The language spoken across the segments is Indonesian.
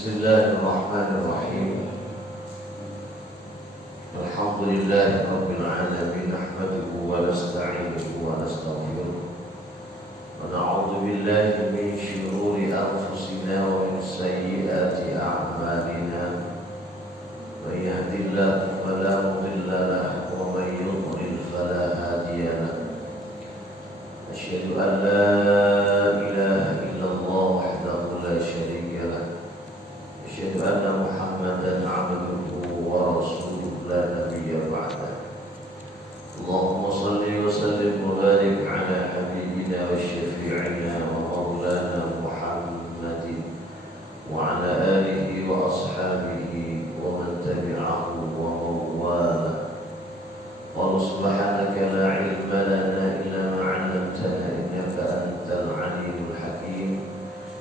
Bismillahirrahmanirrahim. Alhamdulillahi rabbil alamin, nahmaduhu wa nasta'inuhu wa nastaghfiruh wa na'udzu billahi min shururi anfusina wa min sayyiati a'malina. Man yahdihillahu fala mudilla lahu wa man yudlil fala hadiya lahu. Asyhadu an la ilaha illallah wahdahu la syarika lahu. Asyhadu anna Muhammadan 'abduhu wa rasuluhu la nabiyya ba'dahu. Allahumma shalli wa sallim wa barik 'ala habibina wa syafi'ina wa maulana Muhammadin wa 'ala alihi wa ashabihi wa man tabi'ahu wa mawala. Qala subhanaka la 'ilma lana illa ma 'allamtana innaka antal 'alimul hakim.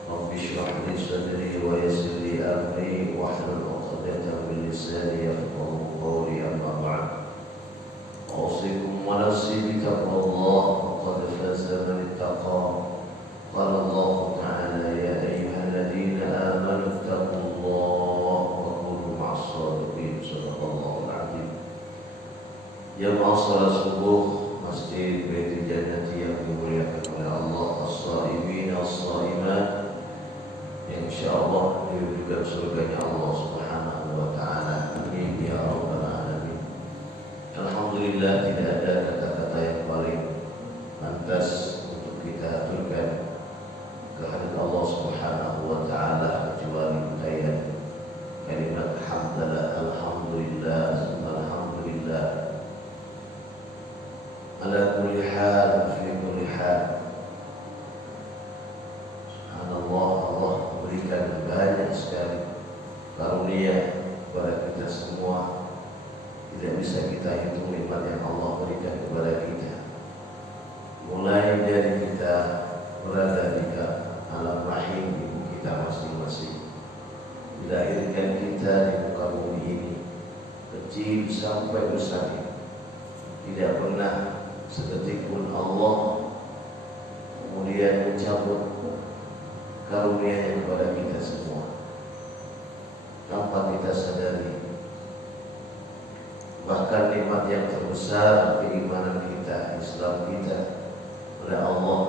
Rabbi shrah li sadri wa yassir li amri wahlul 'uqdatam min lisani yafqahu qawli, amma ba'd. Ausikum wa nafsi bi taqwallah, faqad faza man ittaqa. Qala Allah ta'ala, ya ayyuhalladzina amanu ittaqullaha wa kunu ma'as shadiqin. Shadaqallahul 'azim. Ya ma'asyiral subuh Masjid Baitul Jannati yang dimuliakan oleh Allah, as-shaimin as-shaimat, insyaallah diwujudkan surganya Allah Subhanahu wa taala. Amin ya rabbal alamin. Alhamdulillah, tidak ada kata-kata yang paling pantas untuk kita aturkan kehadirat Allah Subhanahu wa taala kecuali utayan kalimat hamdalah, alhamdulillah, alhamdulillah ala kulli hal, fi kulli hal. Subhanallah, Allah berikan banyak sekali karunia kepada kita semua. Tidak bisa kita hitung nikmat yang Allah berikan kepada kita. Mulai dari kita berada di alam rahim ibu kita masing-masing, dilahirkan kita di muka bumi ini, kecil sampai besar, tidak pernah sedetik pun Allah kemudian mencabut karunia kepada kita semua tanpa kita sadari. Bahkan nikmat yang terbesar, keimanan kita, Islam kita, oleh Allah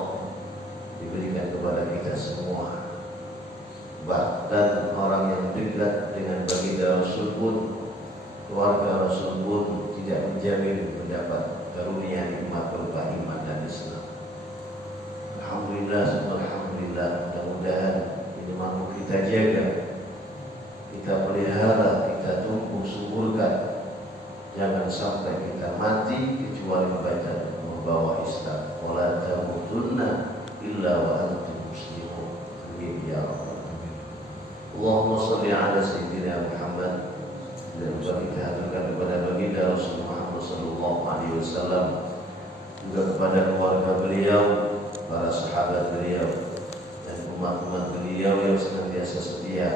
diberikan kepada kita semua. Bahkan orang yang dekat dengan baginda Rasul pun, keluarga Rasul pun tidak menjamin mendapat karunia nikmat berupa iman dan Islam. Alhamdulillah, alhamdulillah. Mudah-mudahan ini mampu kita jaga, kita pelihara, kita tumbuh suburkan. Jangan sampai kita mati kecuali membawa Islam. Wala tamutunna illa wa antum muslimun. Amin ya rabbal alamin. Allahumma shalli ala sayyidina Muhammad. Dan kita haturkan kepada baginda Rasul Muhammad sallallahu alaihi wasallam, juga kepada keluarga beliau, para sahabat beliau, dan umat-umat beliau yang senantiasa setia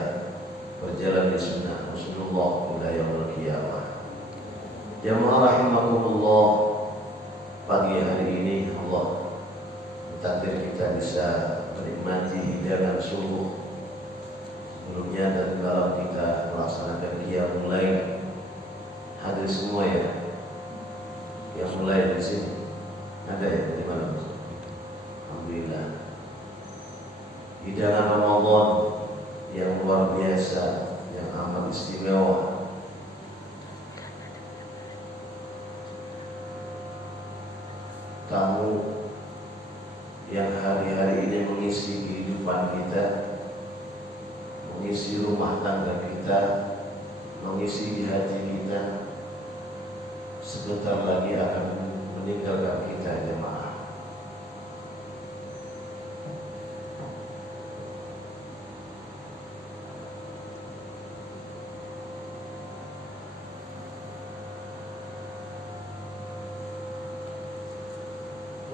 berjalan di sunnah Rasulullah hingga yaumul qiyamah. Jamaah rahimakumullah, pagi hari ini Allah mentakdir kita bisa menikmati hidangan subuh. Sebelumnya dan kalau kita melaksanakan qiyamul lail, hadir semua ya. Qiyamul lail di sini ada ya, di mana? Alhamdulillah. Hidangan Ramadan yang luar biasa, yang amat istimewa. Tamu yang hari-hari ini mengisi kehidupan kita, mengisi rumah tangga kita, mengisi di hati kita, sebentar lagi akan meninggalkan kita, jemaah.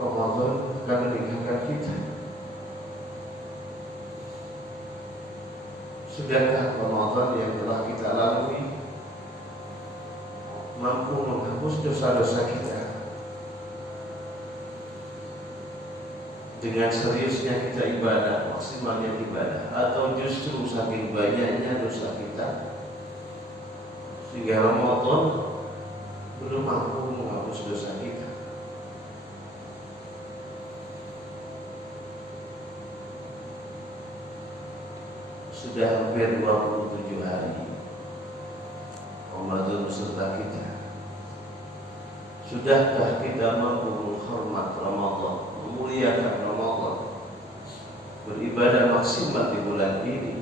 Ramadan akan meninggalkan kita. Sudahkah Ramadan yang telah kita lalui mampu menghapus dosa-dosa kita? dengan seriusnya kita ibadah, maksimalnya ibadah, atau justru saking banyaknya dosa kita sehingga Ramadan belum mampu menghapus dosa kita. Sudah hampir 27 hari Ramadan beserta kita. Sudahkah kita mampu menghormat Ramadan, memuliakan Ramadan, beribadah maksimal di bulan ini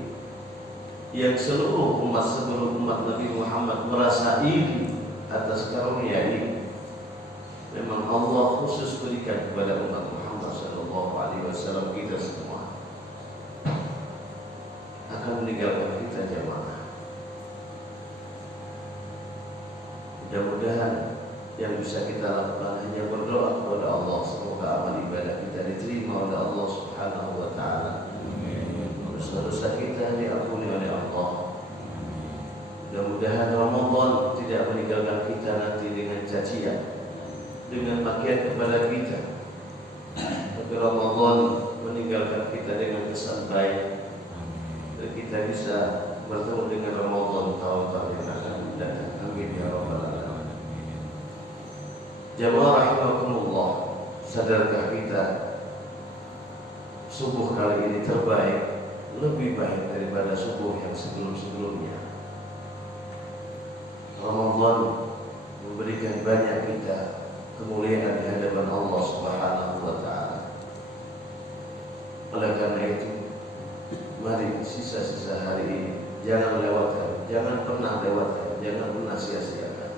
yang seluruh umat sebelum umat Nabi Muhammad merasa iri atas karunia ini? Memang Allah khusus berikan kepada umat Muhammad SAW, kita semua akan meninggalkan kita jamaah. Mudah-mudahan yang bisa kita lakukan hanya berdoa kepada Allah, semoga amal ibadah kita diterima oleh Allah Subhanahu wa taala. Dosa-dosa kita diampuni oleh Allah. Mudah-mudahan Ramadan tidak meninggalkan kita nanti dengan cacian, dengan makian kepada kita. Tapi Ramadan meninggalkan kita dengan kesan baik, dan kita bisa bertemu dengan Ramadan tahun-tahun yang akan datang. Amin ya rabbal alamin. Jamaah rahimakumullah, sadarkah kita subuh kali ini terbaik, lebih baik daripada subuh yang sebelum-sebelumnya. Ramadan memberikan banyak kita kemuliaan di hadapan Allah Subhanahu wa taala. Oleh karena itu, mari sisa-sisa hari ini jangan lewatkan, jangan pernah lewatkan, jangan pernah sia-siakan.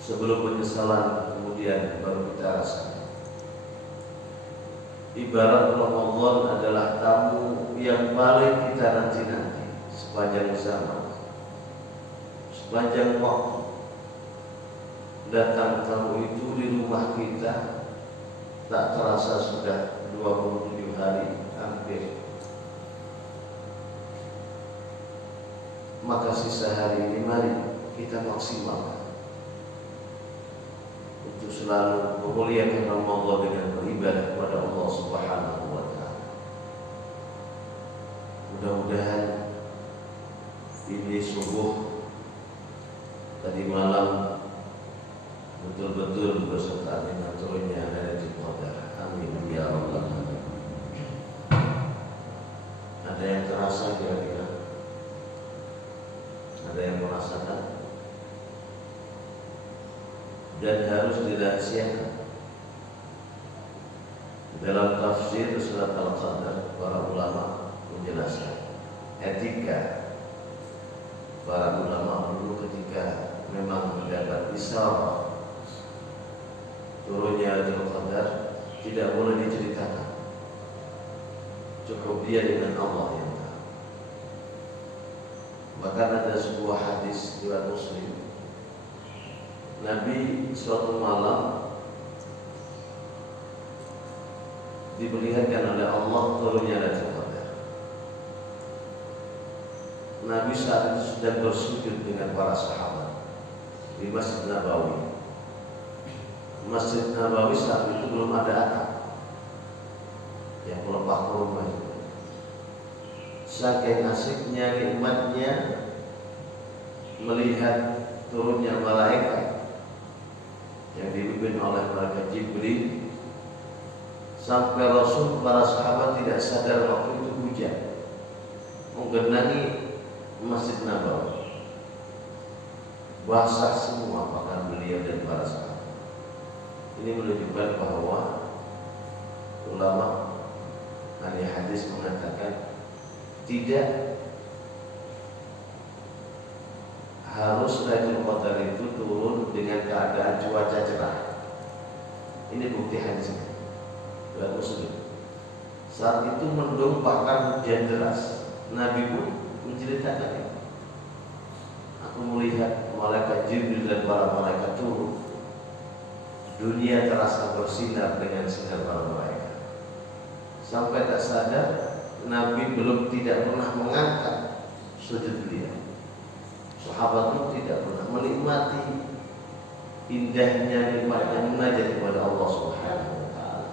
Sebelum penyesalan kemudian baru kita rasakan. Ibarat Ramadan adalah tamu yang paling kita nanti-nanti sepanjang zaman, sepanjang waktu. Datang tamu itu di rumah kita, tak terasa sudah 27 hari hampir. Maka sisa hari ini mari kita maksimalkan untuk selalu memuliakan Ramadan dengan beribadah kepada Allah Subhanahu wa taala. Mudah-mudahan ini subuh tadi malam betul-betul berserta dengan turunnya Lailatul Qadar. Amin ya rabbal alamin. Ada yang terasa kira-kira? Ada yang merasakan? Dan harus dirahasiakan. Dalam tafsir surat Al-Qadar, para ulama menjelaskan etika para ulama dulu ketika memang mendapat isyarat turunnya Lailatul Qadar tidak boleh diceritakan, cukup dia dengan Allah yang tahu. Bahkan ada sebuah hadis riwayat Muslim, Nabi suatu malam diperlihatkan oleh Allah turunnya Lailatul Qadar. Nabi saat itu sedang bersujud dengan para sahabat di Masjid Nabawi. Masjid Nabawi saat itu belum ada atap yang melepah ke rumah itu. Saking asiknya nikmatnya melihat turunnya malaikat yang dipimpin oleh malaikat Jibril, sampai Rasul para sahabat tidak sadar waktu itu hujan menggenangi Masjid Nabawi, basah semua pakaian beliau dan para sahabat. Ini menunjukkan bahwa ulama ahli hadis mengatakan tidak harus Lailatul Qadar itu turun dengan keadaan cuaca cerah. Ini bukti hadisnya. Riwayat Muslim. Saat itu mendung bahkan hujan deras. Nabi pun menceritakan itu. Aku melihat malaikat Jibril dan para malaikat turun. Dunia terasa bersinar dengan sinar para malaikat. Sampai tak sadar Nabi belum tidak pernah mengangkat sujud beliau. Sahabat pun tidak pernah menikmati indahnya nikmatnya munajat kepada Allah Subhanahu wa taala.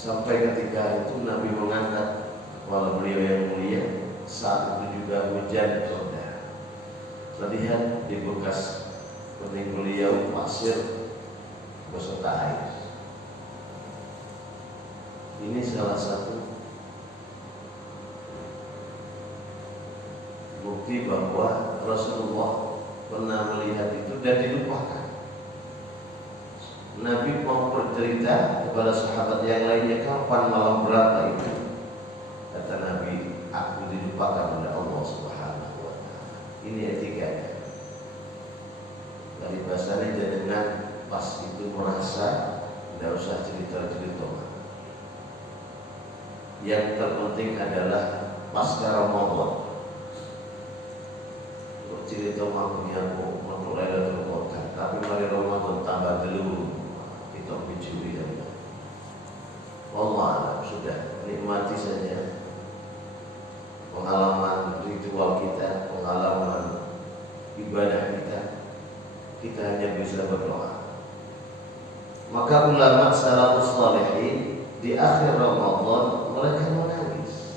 Sampai ketika itu Nabi mengangkat kepala beliau yang mulia. Saat itu juga hujan turun. Terlihat di bekas kening beliau pasir beserta air. Ini salah satu bukti bahwa Rasulullah pernah melihat itu dan dilupakan. Nabi mau bercerita kepada sahabat yang lainnya, kapan malam berapa itu? Kata Nabi, aku dilupakan oleh Allah Subhanahu wa Ta'ala. Ini etikanya. Dari bahasanya dengan pas itu merasa tidak usah cerita-cerita. Yang terpenting adalah pasca Ramadan. Cerita mampunya untuk Lailatul Qadar, tapi mari Ramadan tambah dulu kita mencuri dan Allah sudah nikmati saja pengalaman ritual kita, pengalaman ibadah kita hanya bisa berdoa. Maka ulama salafus shalihin di akhir Ramadan mereka menangis,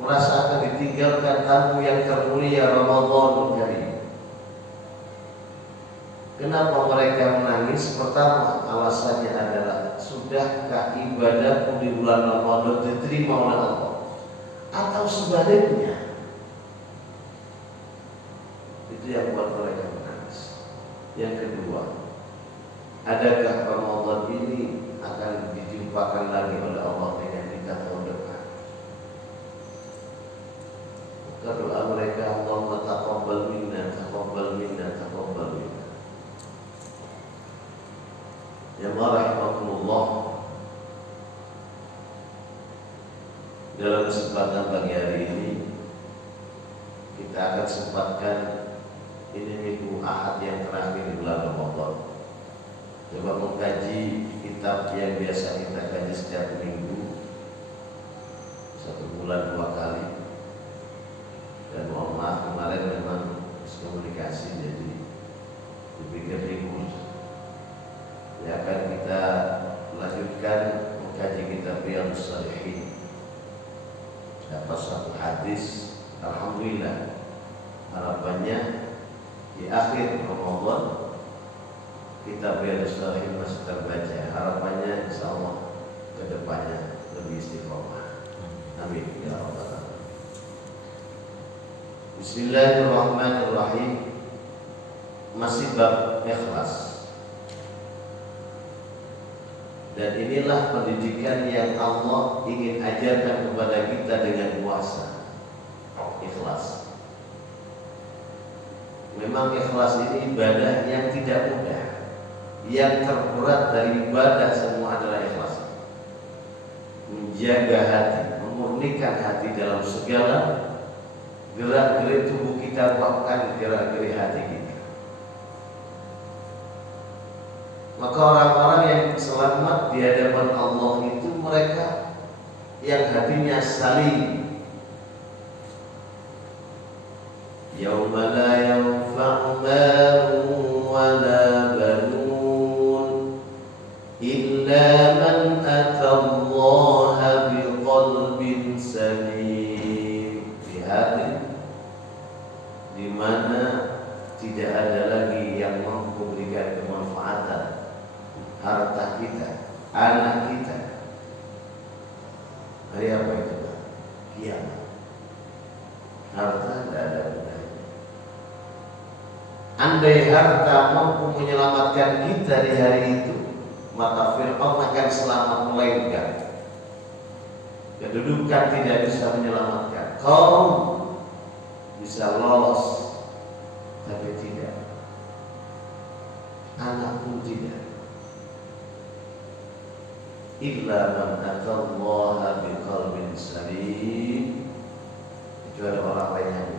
merasa akan ditinggalkan tamu yang termulia Ramadan Karim. Kenapa mereka menangis? Pertama, alasannya adalah sudahkah ibadahku di bulan Ramadan diterima oleh Allah? Atau sebaliknya? Itu yang buat mereka menangis. Yang kedua, adakah Ramadan ini akan dijumpakan lagi oleh Allah dengan kita tahun depan? Maka doa mereka, Allahumma taqabbal minna, taqabbal minna, taqabbal minna. Ya rahimakumullah, dalam kesempatan pagi hari ini kita akan sempatkan ini minggu Ahad yang terakhir di bulan Ramadan. Coba mengkaji kitab yang biasa kita kaji setiap minggu, 1 bulan 2 kali. Dan mohon maaf kemarin memang miskomunikasi, jadi dipikir ribut. Ya, akan kita lanjutkan mengkaji kitab Riyadhus Shalihin. Dapat 1 hadis, alhamdulillah. Harapannya di akhir Ramadan kitab Riyadhus Shalihin masih terbaca. Harapannya insyaallah kedepannya lebih istiqomah. Amin ya rabbal alamin. Bismillahirrahmanirrahim. Masih bab ikhlas. Dan inilah pendidikan yang Allah ingin ajarkan kepada kita dengan puasa. Ikhlas. Memang ikhlas ini ibadah yang tidak mudah. Yang terberat dari ibadah semua adalah ikhlas. Menjaga hati, memurnikan hati dalam segala gerak-gerik tubuh kita, bahkan gerak-gerik hati kita. Maka orang-orang yang selamat di hadapan Allah itu mereka yang hatinya saling. Yauma la yanfa'u malun wa la banun illa man atallaha biqalbin salim. Di hati di mana tidak ada lagi yang mampu memberikan kemanfaatan harta kita, anak kita. Hari apa itu? Kiamat. Harta tidak ada gunanya. Andai harta mampu menyelamatkan kita di hari itu, maka Fir'aun akan selamat melenggang. Kedudukan tidak bisa menyelamatkan. Kaum bisa lolos, tapi tidak. Anak pun tidak. Illa man atallaha biqalbin salim. Itu ada orang lain yang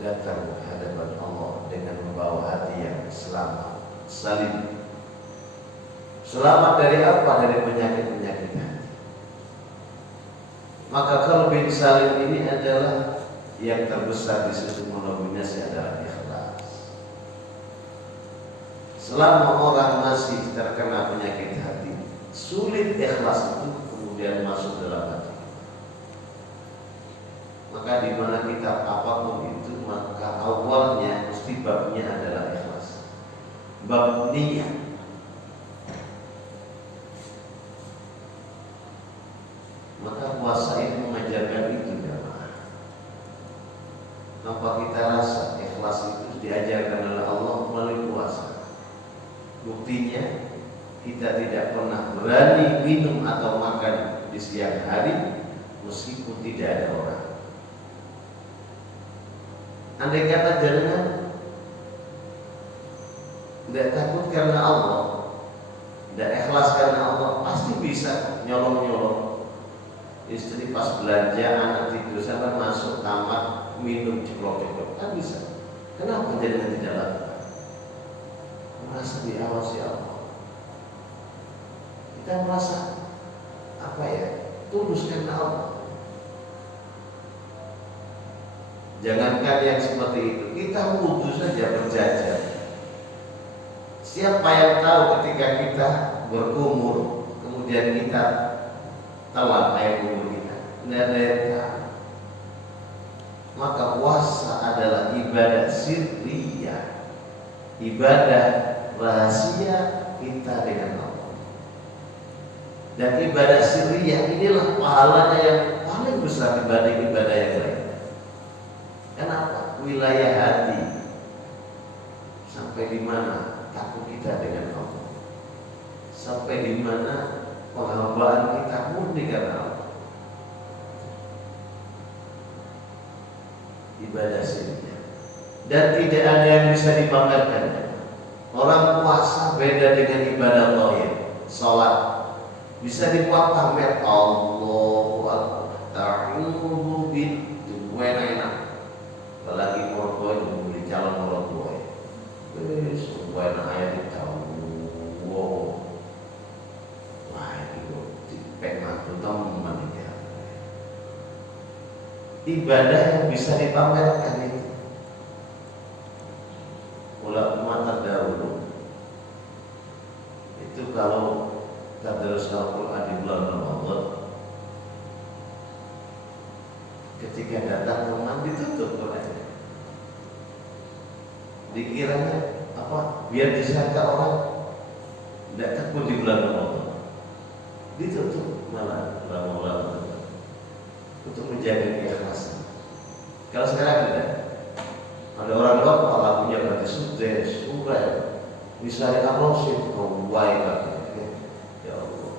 datang ke hadapan Allah dengan membawa hati yang selamat, salim. Selamat dari apa? Dari penyakit-penyakit hati. Maka qalbin salim ini adalah yang terbesar di situ, mendominasi adalah ikhlas. Selama orang masih terkena penyakit hati, sulit ikhlas itu kemudian masuk dalam hati. Maka di mana kitab apapun itu, maka awalnya mesti babnya adalah ikhlas. Bab niat. Maka puasa itu mengajarkan itu jemaah. Tanpa kita rasa ikhlas itu diajarkan oleh Allah melalui puasa. Buktinya kita tidak pernah berani minum atau makan di siang hari meskipun tidak ada orang. Andai kata jenengan tidak takut karena Allah, tidak ikhlas karena Allah, pasti bisa nyolong-nyolong istri pas belanja, anak tidur sampai masuk kamar minum ceklok-ceklok, kan bisa. Kenapa jenengan tidak lakukan? Merasa diawasi Allah. Kita merasa apa ya? Tulus karena Allah. Jangankan yang seperti itu, kita wudhu saja berjajar. Siapa yang tahu ketika kita berkumur, kemudian kita telan air wudhu kita? Tidak ada yang tahu. Maka puasa adalah ibadah sirriyah, ibadah rahasia kita dengan Allah. Dan ibadah sirriyah inilah pahalanya yang paling besar dibanding ibadah yang lain. Kenapa? Wilayah hati. Sampai di mana takut kita dengan Allah. Sampai di mana penghambaan kita murni karena Allah. Ibadah sirriyah. Dan tidak ada yang bisa dipamerkan. Orang puasa beda dengan ibadah zahir. Salat bisa dibuat pamer Allahu Akbar. Ta'udzu billahi enak. Apalagi morboy membeli calon morboy. Semua enak ayat ditahu. Wow. Wah itu dipek matu teman ya. Ibadah yang bisa dipamerkan itu. Ulama terdahulu itu kalau tadarus Al-Quran di bulan Ramadan, ketika datang teman ditutup Qurannya. Dikiranya apa? Biar disangka orang tidak takut di bulan Ramadan. Ditutup malah ulama-ulama untuk menjaga keikhlasan. Kalau sekarang tidak. Ada orang lokal lagunya berarti sudah surah. Misalnya Allah sih kau baik. Ya Allah.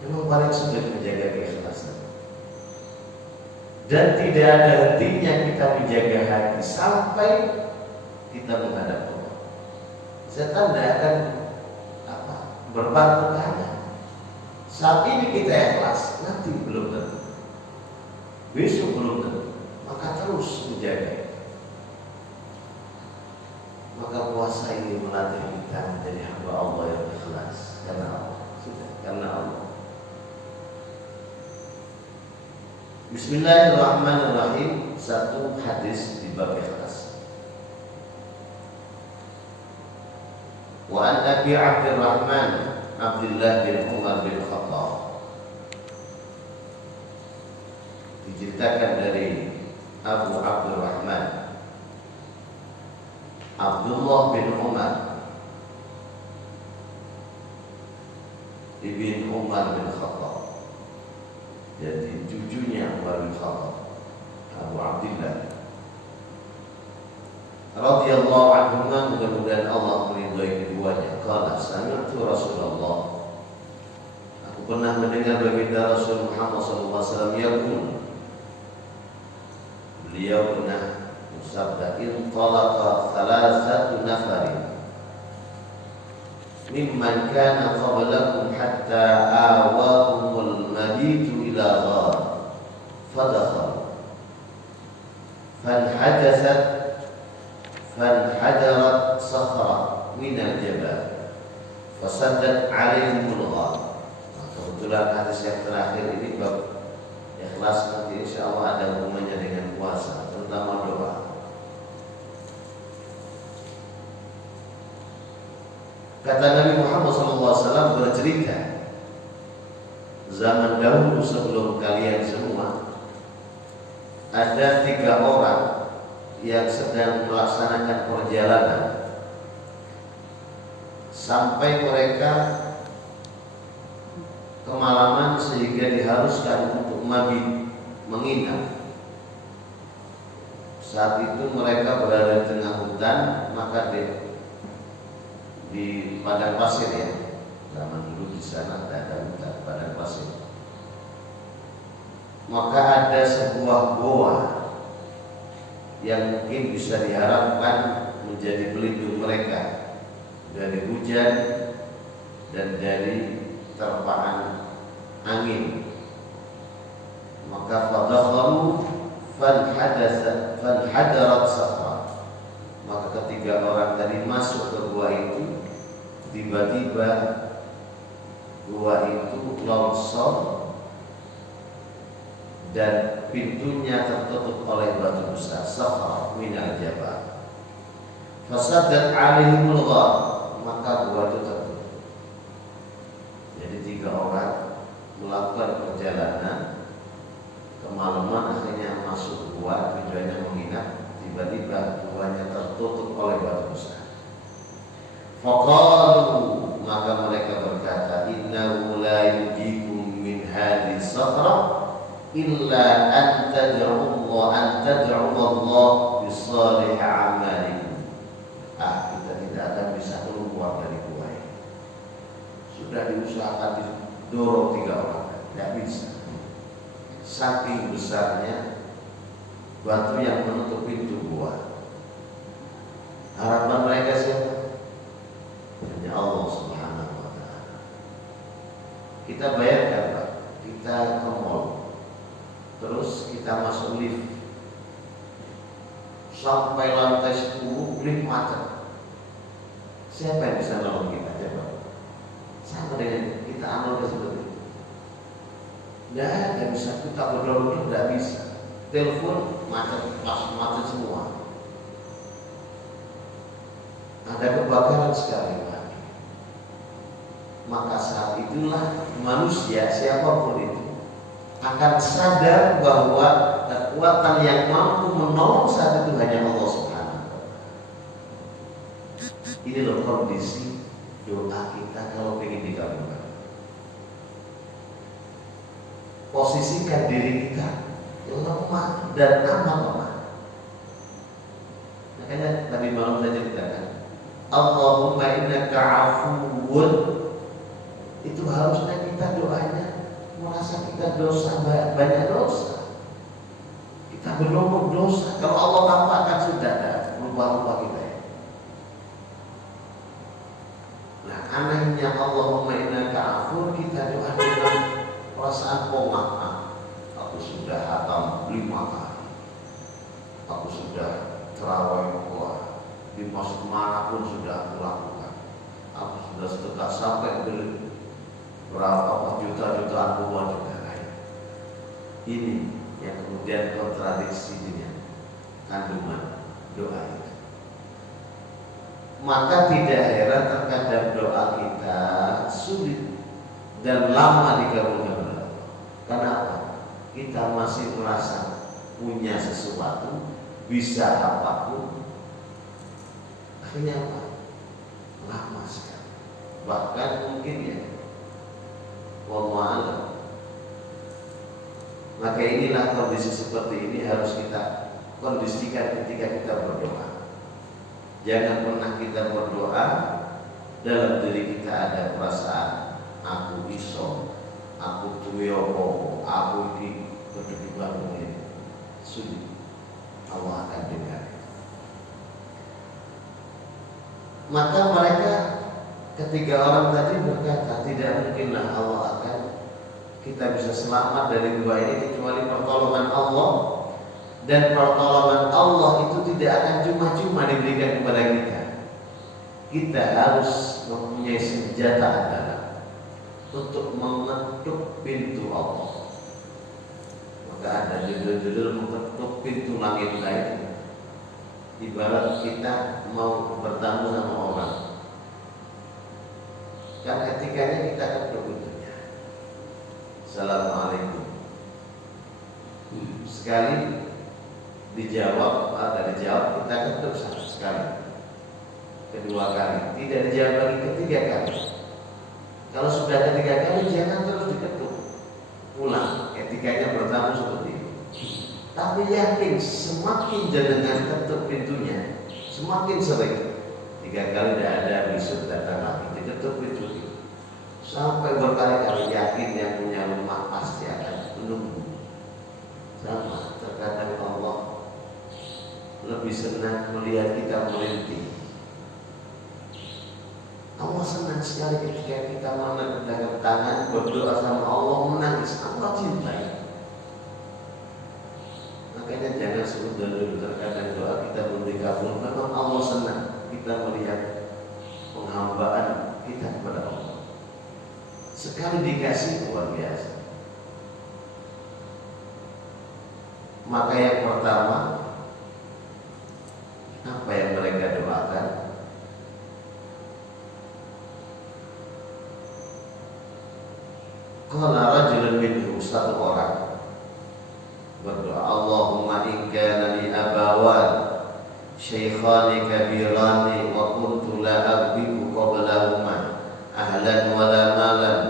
Memang paling sulit menjaga keikhlasan. Dan tidak ada hentinya kita menjaga hati sampai kita menghadap Allah. Setan tidak akan berbantu tangan. Saat ini kita ikhlas, nanti belum tentu. Besok belum tentu. Maka terus menjaga. Maka puasa ini melatih kita menjadi hamba Allah yang ikhlas karena Allah. Sudah, karena Allah. Bismillahirrahmanirrahim. Satu hadis di bab ikhlas. Wa an Abi Abdurrahman Abdullah bin Umar bin Khattab, diceritakan dari Abu Abdurrahman Abdullah bin Umar ibn Umar bin Khattab, jadi cucunya Umar bin Khattab, Abu Abdullah radhiyallahu anhu, mudah-mudahan Allah meridhai keduanya. Qala sami'tu Rasulullah, aku pernah mendengar baginda Rasul Muhammad SAW yaqul, beliau pernah bersabda, intalaqa thalathatu nafarin mimman kana qablakum hatta awahumul mabitu ila ghar fadakhalu fanhajarat sakhra min al-jabal fasaddat alaihimul ghar. Kebetulan hadis yang terakhir ini bab ikhlas, nanti insya Allah ada hubungannya dengan puasa, terutama doa. Kata Nabi Muhammad SAW bercerita, zaman dahulu sebelum kalian semua, ada 3 orang yang sedang melaksanakan perjalanan sampai mereka kemalaman sehingga diharuskan untuk mabit, menginap. Saat itu mereka berada di tengah hutan, maka di padang pasir ya. Zaman dulu di sana ada hutan, padang pasir. Maka ada sebuah goa yang mungkin bisa diharapkan menjadi pelindung mereka dari hujan dan dari terpaan angin. Maka fadakhalu fanhadarat sakhra. Maka ketiga orang tadi masuk ke gua itu, tiba-tiba gua itu longsor dan pintunya tertutup oleh batu besar, sakhra minal jabal. Fasaddat alaihimul ghar, maka gua itu tertutup. Jadi 3 orang melakukan perjalanan kemalaman, akhirnya masuk gua, tujuannya menginap. Tiba-tiba guanya tertutup oleh batu besar. Faqalu, maka mereka berkata, innahu la yujikum min hadhihi sakhra illa an tad'u Allah bisalih a'malikum. Kita tidak akan bisa keluar dari gua ini. Sudah diusahakan didorong 3 orang, tidak bisa. Saking besarnya batu yang menutup pintu gua. Harapan mereka siapa? Hanya Allah Subhanahu wa ta'ala. Kita bayangkan Pak, kita ke mall, terus kita masuk lift, sampai lantai 10 lift macet. Siapa yang bisa nolong kita? Coba. Sama dengan kita amal seperti itu. Tidak bisa, kita berdoa tidak bisa. Telepon macet semua. Ada kebakaran sekali lagi. Maka saat itulah manusia siapapun itu akan sadar bahwa kekuatan yang mampu menolong saat itu hanya Allah Subhanahu wa ta'ala. Ini loh kondisi doa kita kalau ingin dikabulkan. Posisikan diri kita lemah dan amat lemah. Makanya tadi malam saya ceritakan, Allahumma innaka afuwun. Itu harusnya kita doanya merasa kita dosa, banyak dosa. Kita berlumur dosa. Kalau Allah tampakkan sudah ada lupa kita ya. Nah, anehnya Allahumma innaka afuwun, kita doa dengan perasaan pemaaf. Aku sudah hatam 5 kali. Aku sudah terawih di masjid manapun sudah aku lakukan. Aku sudah sedekah sampai berapa jutaan juga lain. Ini yang kemudian kontradiksi dengan kandungan doa itu. Maka tidak heran terkadang doa kita sulit dan lama dikabulkan oleh Allah. Kenapa? Kita masih merasa punya sesuatu, bisa apapun. Akhirnya apa? Lama sekali. Bahkan mungkin ya, wallahualam. Maka inilah kondisi seperti ini harus kita kondisikan ketika kita berdoa. Jangan pernah kita berdoa dalam diri kita ada perasaan aku iso, aku tuyopo, aku ini kedudukan ini. Sudah Allah akan dengar. Maka mereka ketiga orang tadi berkata, tidak mungkinlah Allah akan kita bisa selamat dari dua ini kecuali pertolongan Allah. Dan pertolongan Allah itu tidak akan cuma-cuma diberikan kepada kita. Kita harus mempunyai senjata andalan untuk mengetuk pintu Allah. Maka ada judul-judul mengetuk pintu langit itu. Ibarat kita mau bertamu sama orang, Kan etikanya kita ketuk pintunya. Assalamualaikum. Sekali dijawab, ada dijawab, kita ketuk satu sekali, kedua kali, tidak dijawab lagi ketiga kali. Kalau sudah ketiga kali jangan terus diketuk, ulang. Etikanya pertama seperti itu. Tapi yakin semakin jenengan ketuk pintunya, semakin sering. 3 kali tidak ada, besok datang lagi diketuk pintunya. Sampai berkali-kali, yakin yang punya rumah pasti akan menunggu. Sama, terkadang Allah lebih senang melihat kita merintih. Allah senang sekali ketika kita mengangkat tangan berdoa sama Allah, menangis. Allah cintai. Makanya jangan sudahlah, terkadang doa kita belum dikabul. Memang Allah senang kita melihat penghambaan kita kepada Allah. Sekali dikasih luar biasa. Maka yang pertama, apa yang mereka doakan? Qala rajulun minhum, satu orang berdoa, Allahumma in kana li abawan shaykhani kabirani wa kuntu la aghbibu qablahuma ahlan wa la malan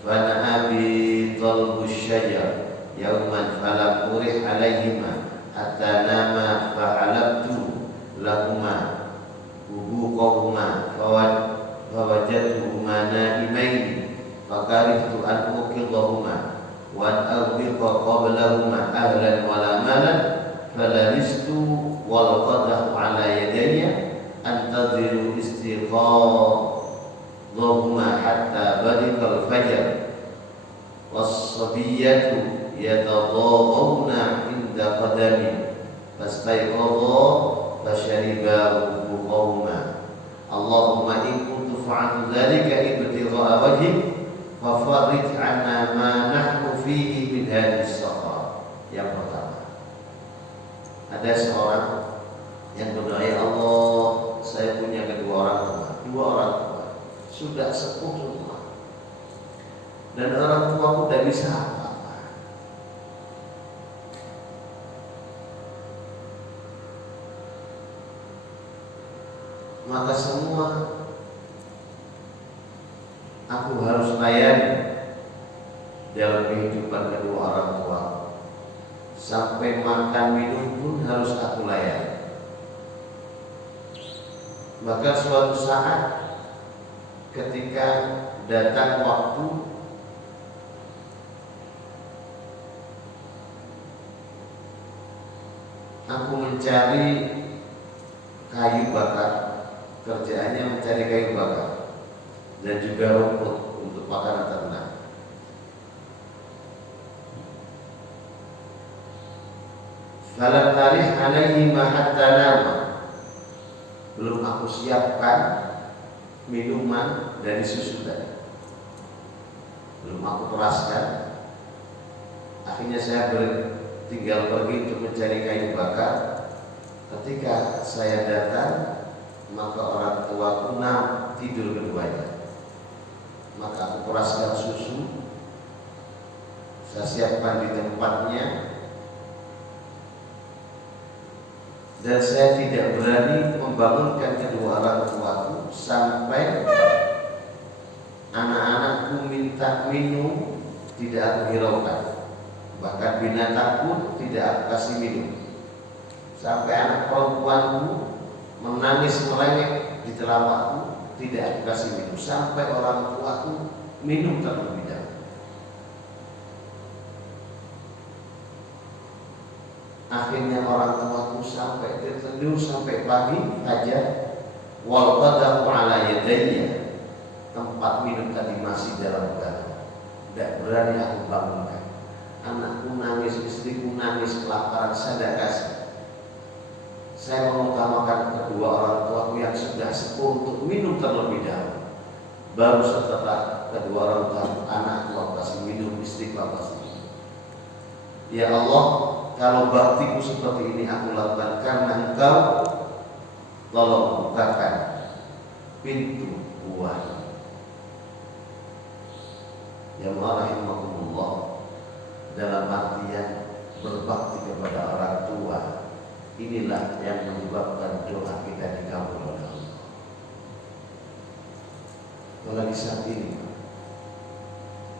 fa ana abi talbu syajar yauman falam urih alaihima hatta nama fa'alabtu lahuma bubuqahuma fawajatuhuma naimaini fakarihtu an uqidahuma wa an aghbiqa qablahuma ahlan wala malan falaristu wal qadahu ala yadayya antadhiru istiqadahuma hatta bariqal fajr was-sabiyyatu yatadawna inda qadami fastayqadha fashariba buqahuma Allahumma in kuntu fa'altu dhalika ibtigha'a wajhik fafarrij 'anna ma nahnu fihi min hadhihi as-safar. Yang pertama, ada seorang yang berdoa, ya Allah, saya punya dua orang tua sudah sepuh semua, dan orang tuaku tidak bisa apa-apa. Maka semua aku harus layani dalam kehidupan kedua orang tua. Sampai makan minum pun harus aku layani. Maka suatu saat ketika datang waktu aku mencari kayu bakar, kerjaannya mencari kayu bakar dan juga rumput untuk makanan ternak. Falam tarih alaihi ma hatta nama, belum aku siapkan minuman dari susu tadi, belum aku peraskan. Akhirnya saya tinggal pergi untuk mencari kayu bakar. Ketika saya datang, maka orang tuaku tidur keduanya. Maka aku peraskan susu, saya siapkan di tempatnya, dan saya tidak berani membangunkan kedua orang tuaku sampai anak-anakku minta minum, tidak aku hiraukan. Bahkan binatang pun tidak aku kasih minum. Sampai anak perempuanku menangis merengek di telapakku, tidak aku kasih minum. Sampai orang tuaku minum terlebih dahulu. Akhirnya orang tuaku sampai tertidur sampai pagi aja. Wal qadahu ala yadayya, tempat minum tadi masih dalam ganteng. Tidak berani aku bangunkan. Anakku nangis, istriku nangis, kelaparan, saya tidak kasih. Saya mengutamakan kedua orang tuaku yang sudah sepuh untuk minum terlebih dahulu. Baru setelah kedua orang tuaku, anakku aku kasih minum, istriku aku kasih minum. Ya Allah, kalau baktiku seperti ini aku lakukan karena Engkau, tolong bukakan pintu buah. yang rahimakumullah, dalam artian berbakti kepada orang tua, inilah yang menyebabkan doa kita dikabul oleh Allah. Apalagi saat ini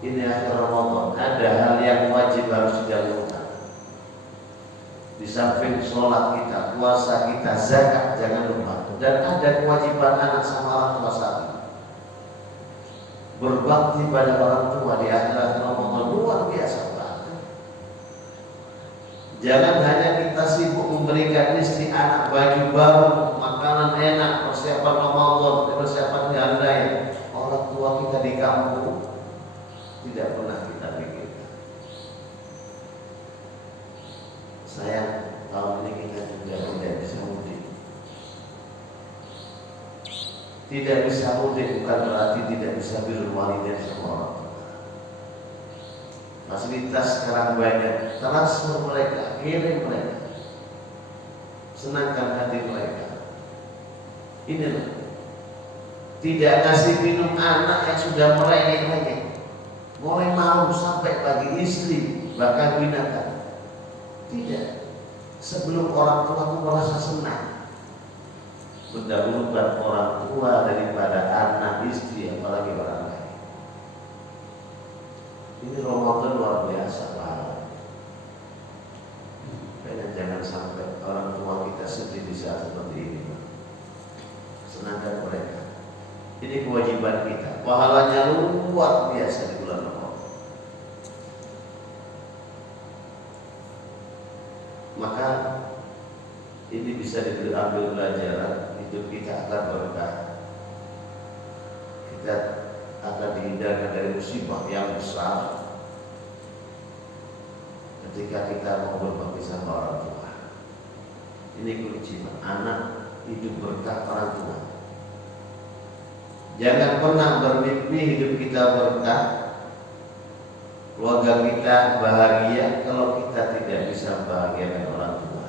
akhir Ramadan, ada hal yang wajib harus dilakukan. Di samping sholat kita, puasa kita, zakat jangan lupa. Dan ada kewajiban anak sama orang tua saat ini. Berbakti pada orang tua di akhir Ramadan luar biasa banget. Jangan hanya kita sibuk memberikan istri anak baju baru, makanan enak, persiapan Ramadan, persiapan hari raya. Orang tua kita di kampung tidak pernah kita pikirkan. Sayang, tahun ini kita juga tidak bisa mudik. Tidak bisa mudik bukan berarti tidak bisa birrul walidain sama orang tua. Fasilitas sekarang banyak, transfer mereka, kirim mereka, senangkan hati mereka. Inilah, tidak kasih minum anak yang sudah merengek-rengek, mulai malam sampai pagi, istri bahkan binatang. Tidak. Sebelum orang tua itu merasa senang, mendahulukan orang tua daripada anak, istri, apalagi orang lain. Ini Ramadan luar biasa banget. Dan jangan sampai orang tua kita sedih di saat seperti ini. Senangkan mereka. Ini kewajiban kita. Pahalanya luar biasa di bulan Ramadan. Maka ini bisa diambil pelajaran, hidup kita akan berkah. Kita akan dihindarkan dari musibah yang besar ketika kita mau berbakti sama orang tua. Ini kunci, anak hidup berkah orang tua. Jangan pernah bermimpi hidup kita berkah, keluarga kita bahagia kalau kita tidak bisa bahagiakan orang tua.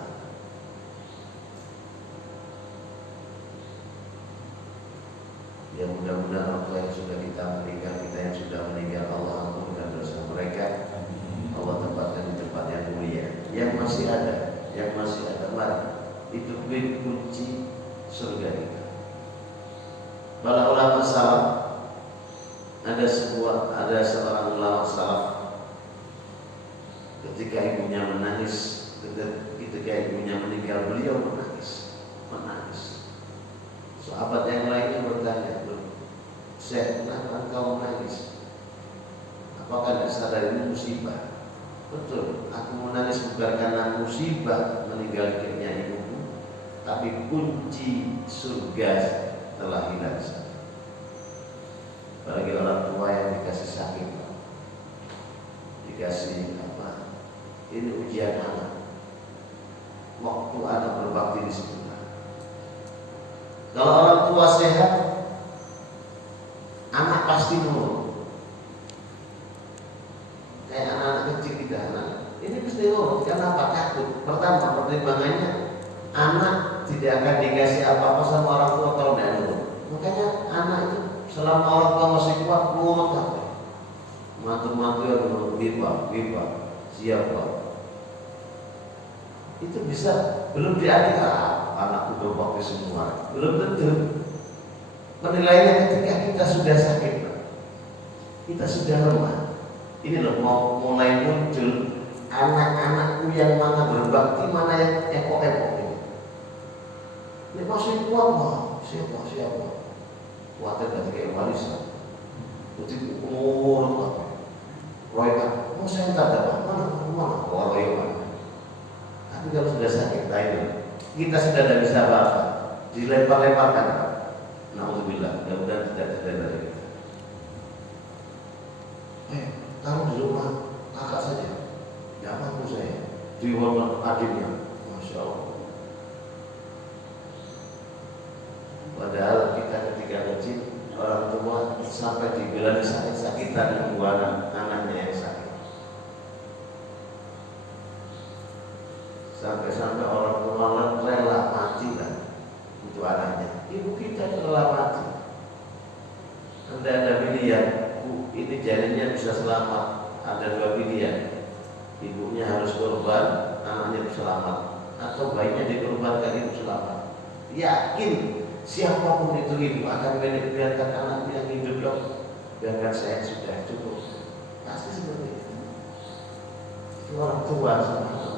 Ya mudah-mudahan orang tua yang sudah kita meninggal, kita yang sudah meninggal, Allah ampunkan dosa mereka. Allah tempatkan di tempat yang mulia. Yang masih ada, mari itu kunci surga kita. Para ulama salaf, ada seorang ulama salaf, ketika ibunya menangis, ketika ibunya meninggal, beliau menangis. Sahabat yang lainnya bertanya, Syekh, kenapa engkau menangis? Apakah tidak sadar ini musibah? Betul, aku menangis bukan karena musibah meninggalnya ibuku, tapi kunci surga telah hilang. Apalagi orang tua yang dikasih sakit, dikasih apa? Ini ujian anak. Waktu anak berbakti di sekolah. Kalau orang tua sehat, anak pasti nurut. Kayak anak-anak kecil kita, ini pasti nurut. Kenapa? Takut. Pertama, pertimbangannya anak tidak akan dikasih apa-apa sama orang tua kalau tidak nurut. Makanya anak itu selama orang tua masih kuat, nurut apa? Mantu-mantu yang nurut, bipa, siapa? Itu bisa, belum diartikan anakku berbakti semua, belum tentu. Penilaiannya ketika kita sudah sakit, kita sudah lemah. Ini loh mulai muncul anak-anakku yang mana berbakti, mana yang epok-epok ini. Ini masih kuat mah, siapa? Kuatnya berarti kayak warisan. Berarti umur apa? Roykan, mau saya tak dapat mana? Roykan. Tapi kalau sudah sakit, kita sudah tidak bisa apa-apa, dilempar-lemparkan. Na'udzubillah, mudah-mudahan tidak dari kita. Taruh di rumah kakak saja, jangan mampu saya, dihormat adiknya, Masya Allah. Padahal kita ketika kecil, orang tua sampai dibilang sakit-sakitan nunggu anaknya yang sakit. Sampai-sampai orang tua rela mati lah untuk anaknya. Ibu kita rela mati. Anda ada pilihan, ini janinnya bisa selamat. Ada dua pilihan, ibunya harus korban, anaknya bisa selamat, atau bayinya dikorbankan, ibu selamat. Yakin siapapun itu ibu akan biarkan anaknya yang hidup dong, biarkan saya sudah cukup. Pasti seperti itu. Itu orang tua sama anak.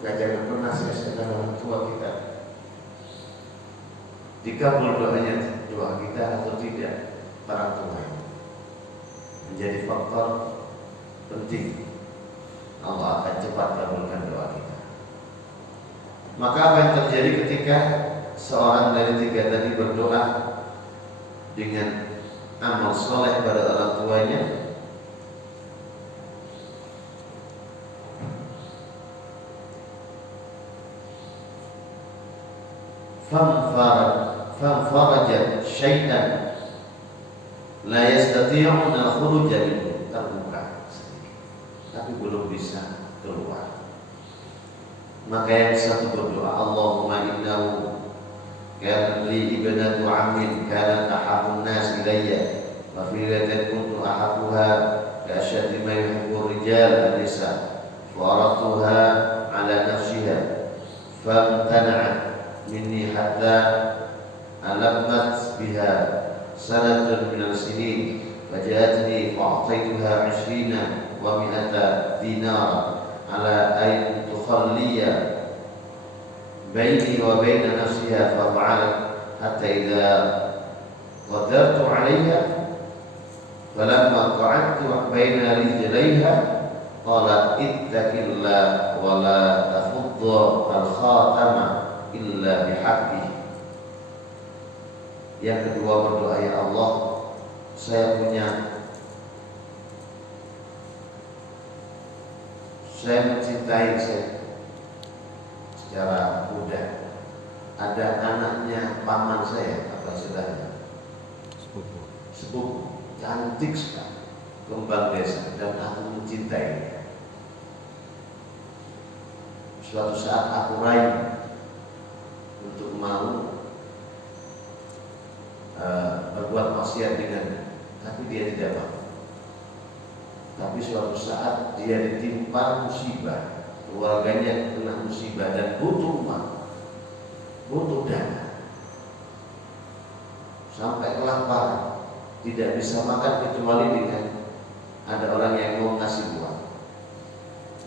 Jangan pernah sia-siakan orang tua kita. Dikabul doanya doa kita atau tidak, orang tua menjadi faktor penting. Allah akan cepat kabulkan doa kita. Maka apa yang terjadi ketika seorang dari tiga tadi berdoa dengan amal soleh pada orang tuanya? فانفرج شيئا لا يستطيعون الخروج منه, terbuka sedikit tapi belum bisa keluar. Maka yang satu berdoa, Allahumma innahu kana li ibnatu ammin kanat ahabun nas ilayya wa fi riwayatin kuntu ahabbuha ka asyaddi ma yuhibbu rijal an-nisa fa aradtuha ala nafsiha famtana'at minni hatta alammat biha sanatun minal sinin faja'atni fa'ataituha 20 wa 100 dinar ala ayn tukhalliya baini wa baina nafsiha fa'alat hatta idza qadartu 'alayha falamma qa'adtu baina rijlayha qalat ittaqillah wa la tafudda al-khatama illa bihaqqi. Yang kedua berdoa, ya Allah, saya mencintai saya secara mudah. Ada anaknya paman saya, apa istilahnya, sepupu, cantik sekali, kembang desa, dan aku mencintai. Suatu saat aku raih untuk mau berbuat maksiat dengan, tapi dia tidak mau. Tapi suatu saat dia ditimpa musibah, keluarganya kena musibah dan butuh uang, butuh dana, sampai kelaparan, tidak bisa makan kecuali dengan ada orang yang mau ngasih uang.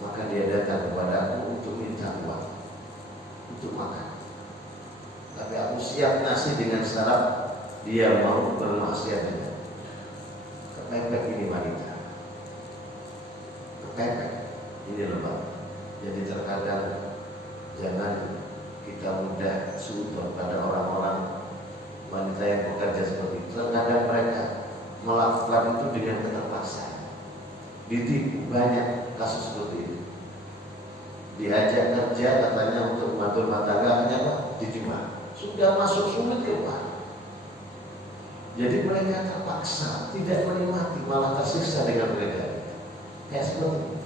Maka dia datang kepadaku untuk minta uang untuk makan. Tapi aku siap ngasih dengan syarat dia mau bermaksiat dengan. Kepepet ini wanita, kepepet ini lemah. Jadi terkadang jangan kita mudah sudut pada orang-orang wanita yang bekerja seperti itu. Terkadang mereka melakukan itu dengan keterpaksaan. Ditipu, banyak kasus seperti itu. Diajak kerja katanya untuk mengatur rumah tangga, hanya dijual. Sudah masuk sulit keluar. Jadi mereka terpaksa, tidak menikmati, malah tersiksa dengan mereka. Kayak seperti itu.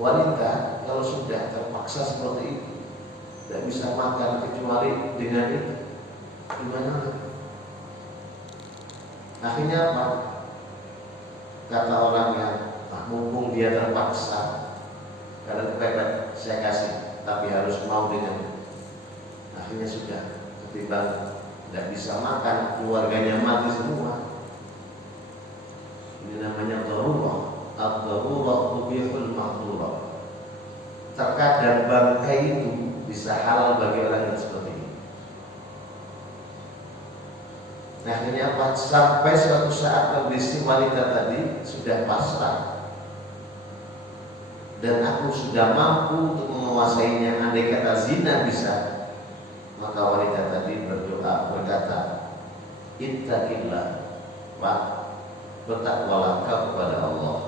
Wanita kalau sudah terpaksa seperti itu, tidak bisa makan kecuali dengan itu, gimana lagi? Akhirnya apa? Kata orang yang mumpung dia terpaksa, karena kepepet saya kasih, tapi harus mau dengan. Akhirnya sudah ketimbang tidak bisa makan, keluarganya mati semua. Ini namanya darurah. Ad-darurah tubihul mahdurah. Terkadang bangkai itu bisa halal bagi orang yang seperti ini. Nah, akhirnya apa? Sampai suatu saat kondisi wanita tadi sudah pasrah dan aku sudah mampu untuk menguasainya. Andai kata zina bisa, maka wanita tadi berdoa, berkata, ittaqillah, bertakwalah kau kepada Allah.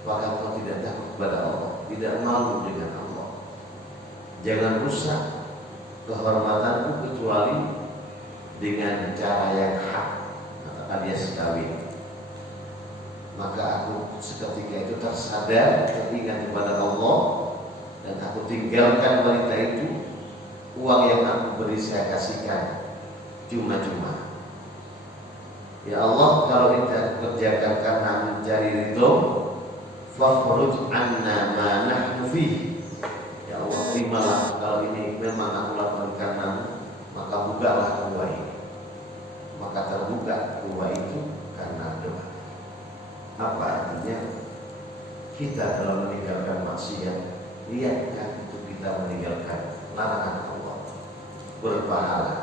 Maka kau tidak takut kepada Allah, tidak malu dengan Allah. Jangan rusak kehormatanku kecuali dengan cara yang hak, alias kawin. Maka aku seketika itu tersadar, teringat kepada Allah, dan aku tinggalkan wanita itu uang yang aku beri saya kasihkan cuma-cuma. Ya Allah, kalau ini aku kerjakan karena mencari ridho, fakhruj anna ma nahnu fihi. Ya Allah, terimalah kalau ini memang aku lakukan karena, maka bukalah gua ini. Maka terbuka gua itu karena doa. Apa artinya? Kita kalau meninggalkan maksiat, lihatkan itu kita meninggalkan larangan Allah, berpahala.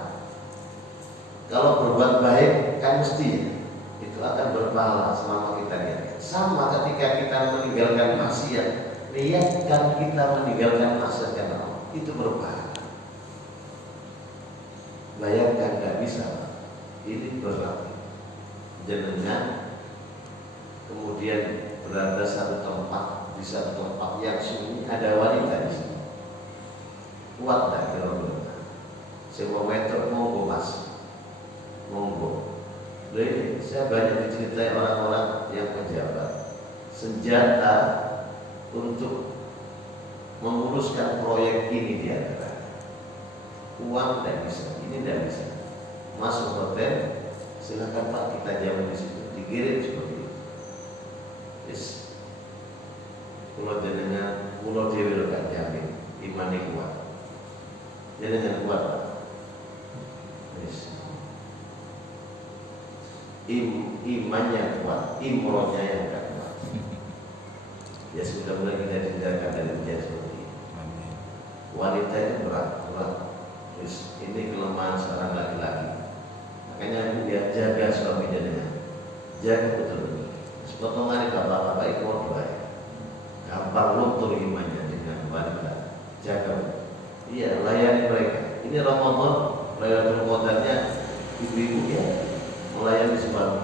Kalau berbuat baik kan mesti itu akan berpahala selama kita lihat. Sama ketika kita meninggalkan maksiat, lihatkan kita meninggalkan maksiat karena Allah, itu berpahala. Bayangkan, nggak bisa. Ini berarti jenengan kemudian berada satu tempat, di satu tempat yang sunyi, ada wanita di sini. Kuat tak kira-kira? Sebuah meter monggo mas, monggo. Jadi saya banyak diceritai orang-orang yang pejabat, senjata untuk menguruskan proyek ini di antara. Uang tidak bisa, ini tidak bisa. Masuk hotel, silakan Pak kita jalan di situ, dikirim seperti itu. Yes. Pulau jenengan, pulau dewi kan jamin, imani kuat. Jenengan kuat Pak. Yes. Imannya kuat, imronnya yang tidak kuat. Ya sudah mulai kita tindakan dari dia seperti ini. Wanita itu berat. Terus ini kelemahan seorang laki-laki. Makanya dia jaga suaminya dengan jaga betul-betul. Sepotongan bapak-bapak itu doa. Gampang luntur imannya dengan wanita. Jaga. Iya, layani mereka. Ini Ramadan, Lailatul Qadarnya ibu-ibu ya melayani suami.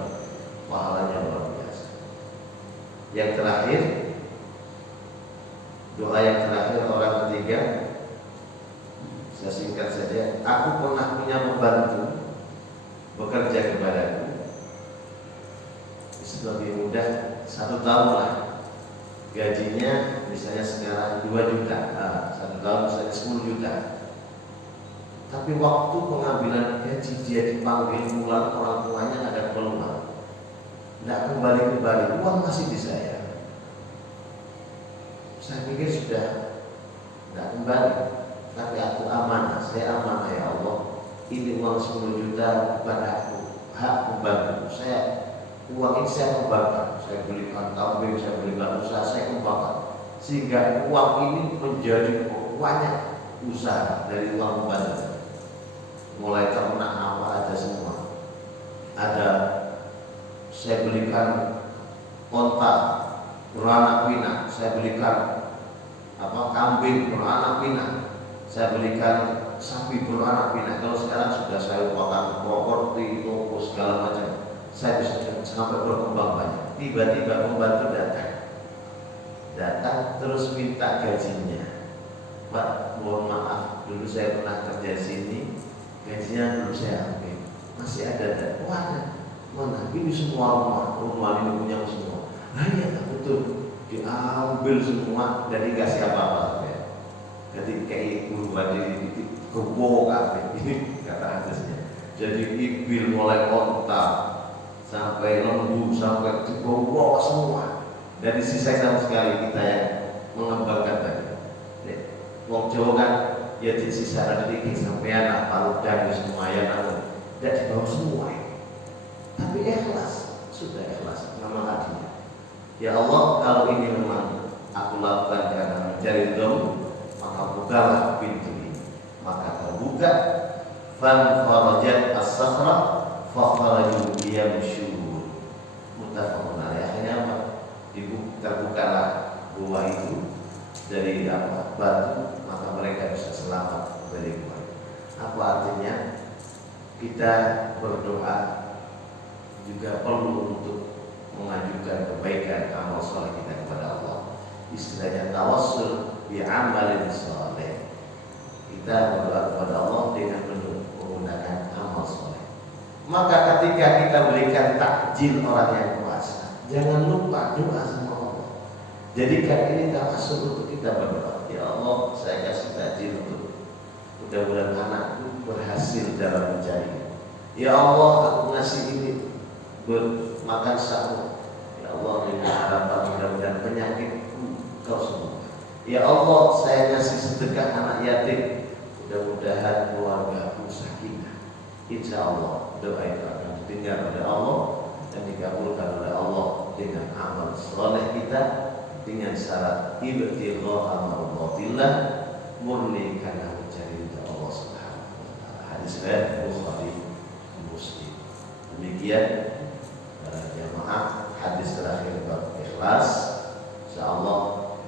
Pahalanya luar biasa. Yang terakhir, doa yang terakhir orang ketiga, saya singkat saja. Aku pernah punya membantu bekerja kepadaku. Itu lebih mudah 1 tahun lah. Gajinya misalnya sekarang 2 juta, 1 tahun misalnya 10 juta. Tapi waktu pengambilan gaji dia dipanggil pulang, orang tuanya ada keluar, tidak kembali, uang masih di saya. Saya pikir sudah tidak kembali, tapi aku amanah, saya amanah ya Allah. Ini uang 10 juta padaku, hak membantu saya. Uang ini saya kembangkan, saya belikan kambing, saya belikan usaha, saya kembangkan sehingga uang ini menjadi banyak usaha dari uang membantu. Mulai ternak apa aja semua. Ada saya belikan onta beranak pinak, saya belikan kambing beranak pinak, saya belikan sapi beranak pinak. Kalau sekarang sudah saya upakan properti, toko segala macam, saya bisa sampai berkembang banyak. Tiba-tiba pembantu datang terus minta gajinya. Pak, mohon maaf, dulu saya pernah kerja di sini, gajinya belum saya ambil. Masih ada. Oh ada. Mana? Ini semua rumah ini punya semua. Nah iya betul. Diambil semua dan dikasih apa-apa. Jadi kayak buruan di kebo kafe ini kata hadisnya. Jadi ibil mulai onta sampai lembu sampai dibawa semua. Dari sisa sama sekali kita yang mengembangkan tadi. Wong Jawa kan ya di sisa ada dikit sampai anak palu dan semua ya namun tidak dibawa semua. Tapi ikhlas, sudah ikhlas nama hatinya. Ya Allah, kalau ini memang aku lakukan karena mencari ridho, maka bukalah pintu ini. Maka terbuka fan farajat as-sakhra fa kharaju yamshun. Muttafaqun alaih. Akhirnya apa? Terbukalah gua itu dari batu, maka mereka bisa selamat dari gua. Apa artinya? Kita berdoa juga perlu untuk mengajukan kebaikan amal soleh kita kepada Allah. Istilahnya tawassul bi amalin soleh. Kita berdoa kepada Allah dengan menggunakan amal soleh. Maka ketika kita berikan takjil orang yang puasa, jangan lupa doa sama Allah. Jadikan ini tawassul untuk kita berdoa. Ya Allah, saya kasih takjil untuk Mudah-mudahan anakku berhasil dalam mencari. Ya Allah, aku ngasih ini bermakan sahur. Ya Allah, dengan harapan mudah-mudahan penyakitku kau sembuh. Ya Allah, saya ngasih sedekah anak yatim. Mudah-mudahan keluargaku sakinah. Insya Allah doa itu akan didengar oleh Allah dan dikabulkan oleh Allah dengan amal soleh kita, dengan syarat ibtigha'a mardatillah, murni karena mencari ridha Allah Subhanahu wa taala. Hadis riwayat Bukhari Muslim. Demikian jamaah hadis terakhir bab ikhlas. Insyaallah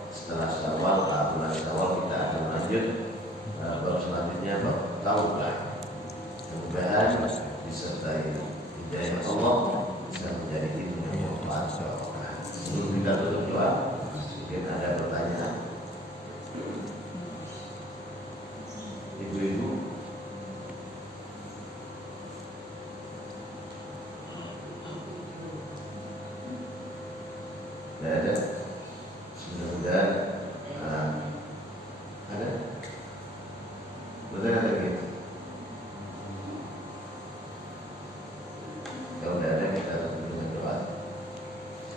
setelah Syawal, bulan Syawal kita akan lanjut bab selanjutnya, bab taubat. Mudah-mudahan disertai hidayah Allah bisa menjadi ilmu yang bermanfaat. Sebelum kita tutup doa, mungkin ada pertanyaan. Ibu-ibu, tidak ada. Mudah-mudahan ada. Betul ada gitu. Kalau tidak ada, kita tutup dengan doa.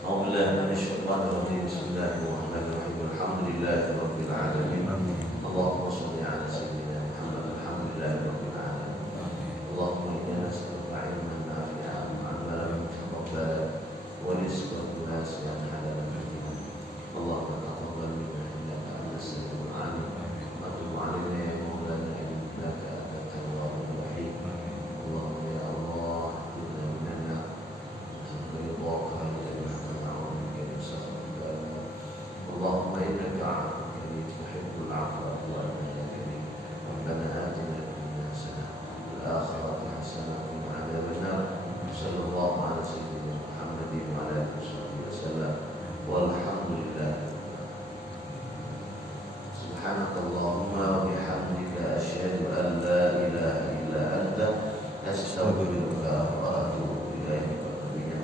Alhamdulillah, bismillahirrahmanirrahim. Alhamdulillahirabbil alamin. Allahumma shalli ala sayyidina Muhammad. Alhamdulillahirabbil alamin. Allahumma inna nas'aluka 'ilman nafi'an wa 'amalan mutaqabbalan wa rizqan wasi'an halalan tayyiban. Allahumma taqabbal minna innaka antas samiul 'alim wa tub 'alaina ya maulana innaka antat tawwabur rahim. Allahumma ya Allah, inna minna ridhaka Allahumma innaka 'afuwwun karim tuhibbul 'afwa fa'fu 'anna. Rabbana atina fid dunya hasanah wa fil akhirati hasanah wa qina adzaban nar. Sallallahu ala sayyidina Muhammadin wa ala alihi wasallam. Walhamdulillah. Subhanakallahumma wa bihamdika asyhadu an la ilaha illa anta astaghfiruka wa atubu ilaik.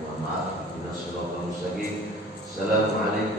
Mohon maaf, Assalamualaikum.